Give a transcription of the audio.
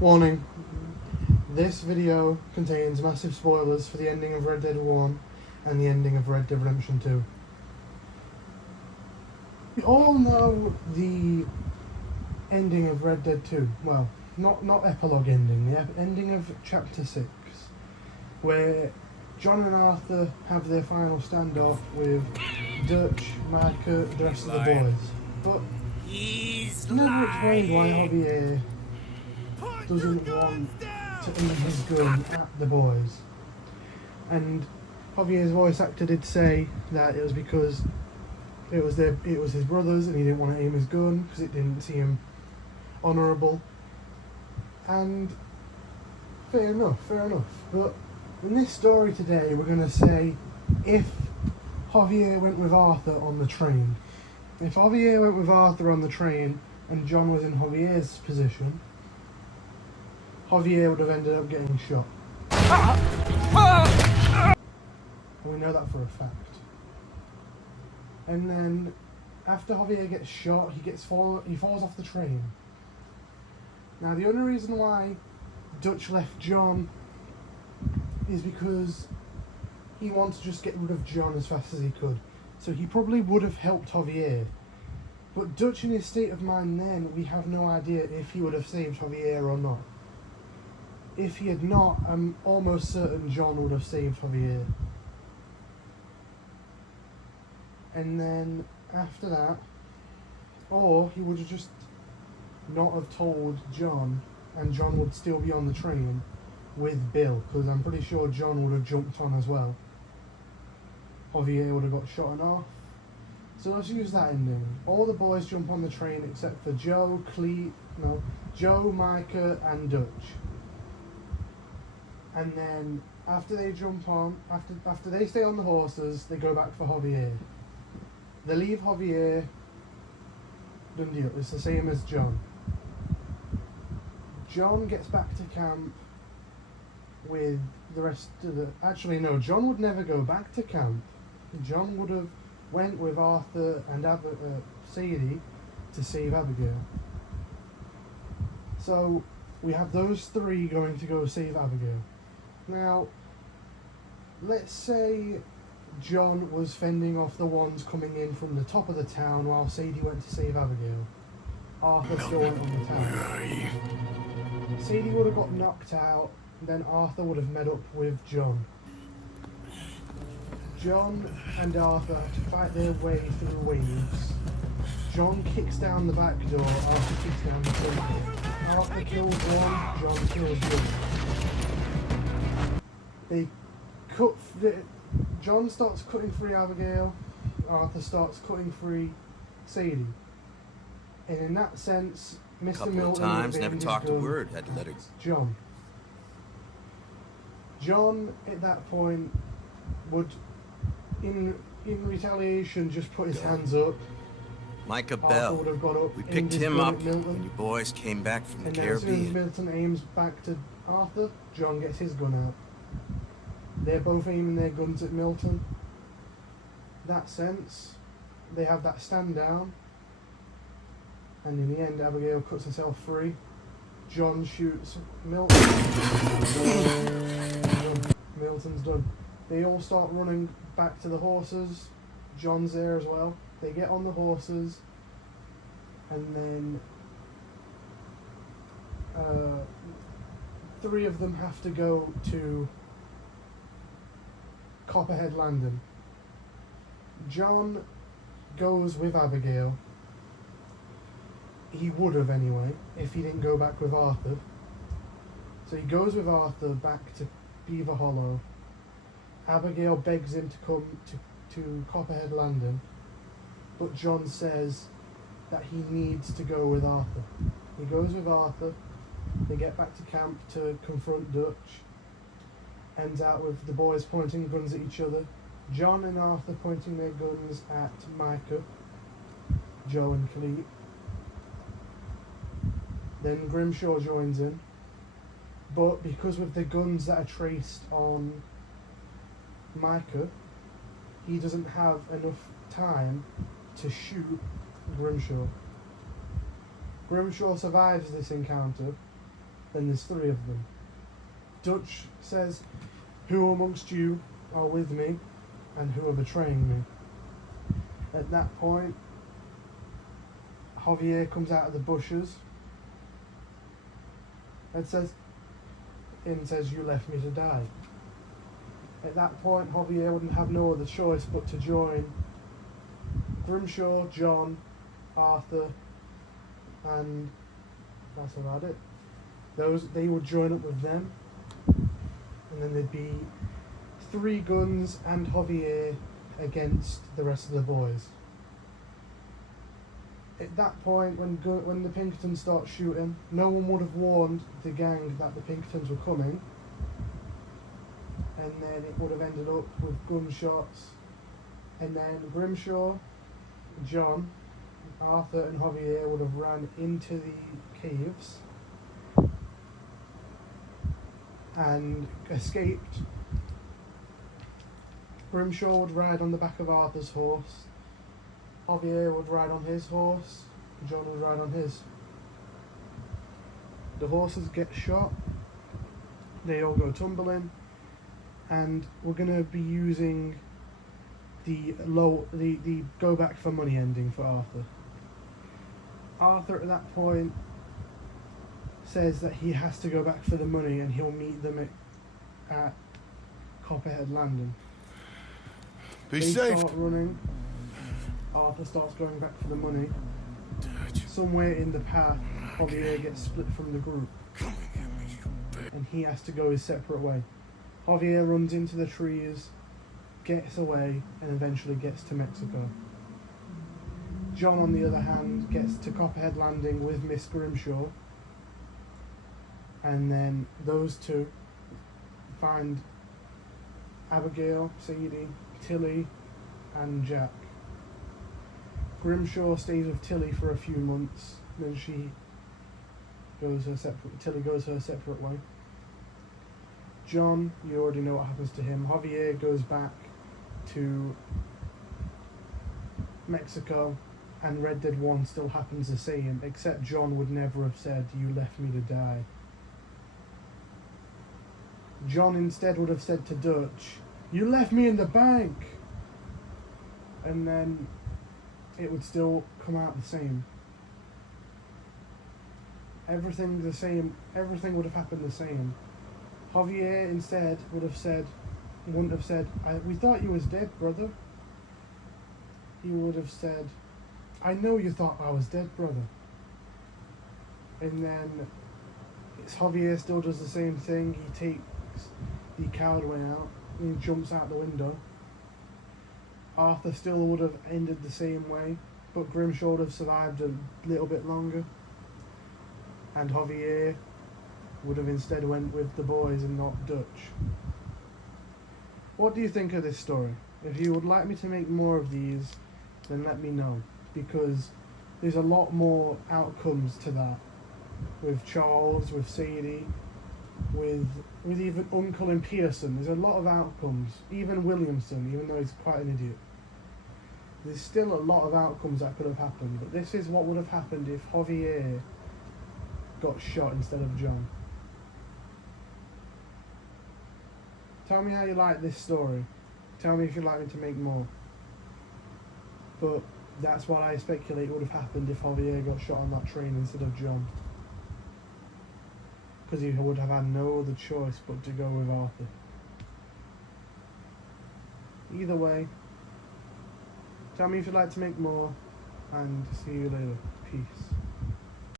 Warning, this video contains massive spoilers for the ending of Red Dead 1 and the ending of Red Dead Redemption 2. We all know the ending of Red Dead 2. Well, not epilogue ending, the ending of Chapter 6, where John and Arthur have their final standoff with Dutch, Micah, the rest of the boys. But He's never explained why lying. Javier doesn't want to aim his gun at the boys. And Javier's voice actor did say that it was because it was his brothers and he didn't want to aim his gun because it didn't seem honourable. And fair enough. But in this story today, we're going to say if Javier went with Arthur on the train. If Javier went with Arthur on the train and John was in Javier's position, Javier would have ended up getting shot. And we know that for a fact. And then, after Javier gets shot, he falls off the train. Now, the only reason why Dutch left John is because he wanted to just get rid of John as fast as he could. So he probably would have helped Javier. But Dutch, in his state of mind then, we have no idea if he would have saved Javier or not. If he had not, I'm almost certain John would have saved Javier. And then after that, or he would have just not have told John, and John would still be on the train with Bill, because I'm pretty sure John would have jumped on as well. Javier would have got shot off. So let's use that ending. All the boys jump on the train except for Joe, Micah, and Dutch. And then after they jump on, after they stay on the horses, they go back for Javier. They leave Javier. Done deal. It's the same as John. John gets back to camp with the rest of the... Actually, no, John would never go back to camp. John would have went with Arthur and Sadie to save Abigail. So we have those three going to go save Abigail. Now, let's say John was fending off the ones coming in from the top of the town while Sadie went to save Abigail. Arthur still went on the town. Sadie would have got knocked out, then Arthur would have met up with John. John and Arthur have to fight their way through waves. John kicks down the back door, Arthur kicks down the front door. Arthur kills one, John kills the other. John starts cutting free Abigail, Arthur starts cutting free Sadie. And in that sense, Mr. Milton Couple of times, never talked a word, had to let her... John. John, at that point, would, in retaliation, just put his hands up. Micah Arthur Bell. would have got up, We aimed picked his him gun up at Milton, when you boys came back from the and then as soon as Caribbean. Milton aims back to Arthur, John gets his gun out. They're both aiming their guns at Milton. That sense, they have that stand down, and in the end, Abigail cuts herself free. John shoots Milton. Milton's done. They all start running back to the horses. John's there as well. They get on the horses, and then three of them have to go to Copperhead Landing. John goes with Abigail. He would have anyway, if he didn't go back with Arthur. So he goes with Arthur back to Beaver Hollow. Abigail begs him to come to Copperhead Landing, but John says that he needs to go with Arthur. He goes with Arthur. They get back to camp to confront Dutch. Ends out with the boys pointing guns at each other. John and Arthur pointing their guns at Micah, Joe and Cleet. Then Grimshaw joins in. But because with the guns that are traced on Micah, he doesn't have enough time to shoot Grimshaw. Grimshaw survives this encounter, then there's three of them. Dutch says, "Who amongst you are with me, and who are betraying me?" At that point, Javier comes out of the bushes and says, "You left me to die." At that point, Javier wouldn't have no other choice but to join Grimshaw, John, Arthur, and that's about it. They would join up with them, and then there'd be 3 guns and Javier against the rest of the boys. At that point, when the Pinkertons start shooting, no one would have warned the gang that the Pinkertons were coming, and then it would have ended up with gunshots, and then Grimshaw, John, Arthur and Javier would have ran into the caves and escaped. Grimshaw would ride on the back of Arthur's horse, Javier would ride on his horse, John would ride on his. The horses get shot, they all go tumbling, and we're going to be using the go back for money ending for Arthur. Arthur at that point says that he has to go back for the money and he'll meet them at Copperhead Landing. Be They safe. start running. Arthur starts going back for the money. Somewhere in the path, Javier gets split from the group and he has to go his separate way. Javier runs into the trees, gets away, and eventually gets to Mexico. John, on the other hand, gets to Copperhead Landing with Miss Grimshaw, and then those two find Abigail, Sadie, Tilly, and Jack. Grimshaw stays with Tilly for a few months, then Tilly goes her separate way. John, you already know what happens to him. Javier goes back to Mexico, and Red Dead 1 still happens the same, except John would never have said, "You left me to die." John instead would have said to Dutch, "You left me in the bank!" And then it would still come out the same. Everything the same, everything would have happened the same. Javier instead wouldn't have said, "We thought you was dead, brother." He would have said, "I know you thought I was dead, brother." And then Javier still does the same thing. He takes the coward way out and he jumps out the window. Arthur still would have ended the same way, but Grimshaw would have survived a little bit longer. And Javier would have instead went with the boys and not Dutch. What do you think of this story? If you would like me to make more of these, then let me know, because there's a lot more outcomes to that. With Charles, with Sadie, with even Uncle and Pearson, there's a lot of outcomes. Even Williamson, even though he's quite an idiot. There's still a lot of outcomes that could have happened, but this is what would have happened if Javier got shot instead of John. Tell me how you like this story. Tell me if you'd like me to make more. But that's what I speculate would have happened if Javier got shot on that train instead of John. Because he would have had no other choice but to go with Arthur. Either way, tell me if you'd like to make more, and see you later. Peace.